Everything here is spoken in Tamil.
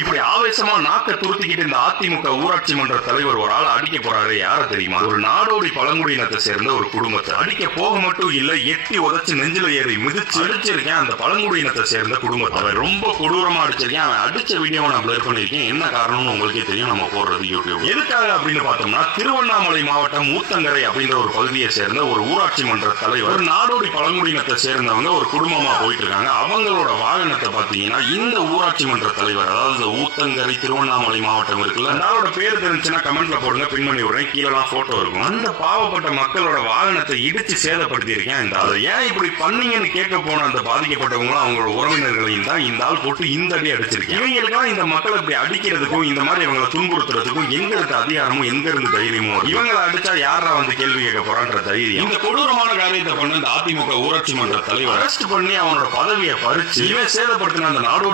இப்படி ஆவேசமா நாக்க துருத்திக்கிட்டு இந்த அதிமுக ஊராட்சி மன்ற தலைவர் ஒரு ஆள் அடிக்க போறாரு. யார தெரியுமா? ஒரு நாடோடி பழங்குடியினத்தை சேர்ந்த ஒரு குடும்பத்தை அடிக்க போக மட்டும் இல்ல, எட்டி உதச்சு நெஞ்சில ஏறி மிதிச்சு அடிச்சிருக்கேன் அந்த பழங்குடியினத்தை சேர்ந்த குடும்பத்தை. அவன் ரொம்ப கொடூரமா அடிச்சிருக்கேன். அவன் அடிச்ச வீடியோ நான் பிளர் பண்ணிருக்கேன். என்ன காரணம்னு உங்களுக்கே தெரியும். நம்ம போடுறது யூடியூப். எதுக்காக அப்படின்னு பார்த்தோம்னா, திருவண்ணாமலை மாவட்டம் ஊத்தங்கரை அப்படின்ற ஒரு பகுதியை சேர்ந்த ஒரு ஊராட்சி மன்ற தலைவர் நாடோடி பழங்குடியினத்தை சேர்ந்தவங்க ஒரு குடும்பமா போயிட்டு இருக்காங்க. அவங்களோட வாகனத்தை பாத்தீங்கன்னா இந்த ஊராட்சி மன்ற தலைவர், அதாவது ஊத்தங்கரை திருவண்ணாமலை மாவட்டம் இருக்குல்ல, அதோட பேர் தெரிஞ்சுன்னா கமெண்ட்ல போடுங்க, பின் பண்ணி விடுறேன். கீழே போட்டோ இருக்கும். அந்த பாவப்பட்ட மக்களோட வாகனத்தை இடிச்சு சேதப்படுத்தி இருக்கேன். இந்த அதை ஏன் இப்படி பண்ணீங்கன்னு கேட்க போன அந்த பாதிக்கப்பட்டவங்களும் அவங்களோட உறவினர்களையும் தான் இந்த ஆள் போட்டு இந்த அடி அடிச்சிருக்கேன். இவங்களுக்கெல்லாம் இந்த மக்களை இப்படி அடிக்கிறதுக்கும் இந்த மாதிரி இவங்களை துன்புறுத்துறதுக்கும் எங்க இருக்க அதிகாரமும் எங்க இருந்து தைரியமும்? இவங்களை அடிச்சா யாரா வந்து கேள்வி கேட்க போறான்ற தைரியம்? இந்த கொடூரமான காரியத்தை பண்ண இந்த அதிமுக ஊராட்சி மன்ற தலைவர் அரெஸ்ட் பண்ணி அவனோட பதவியை பறிச்சு இவன் சேதப்படுத்தின அந்த நாடோடி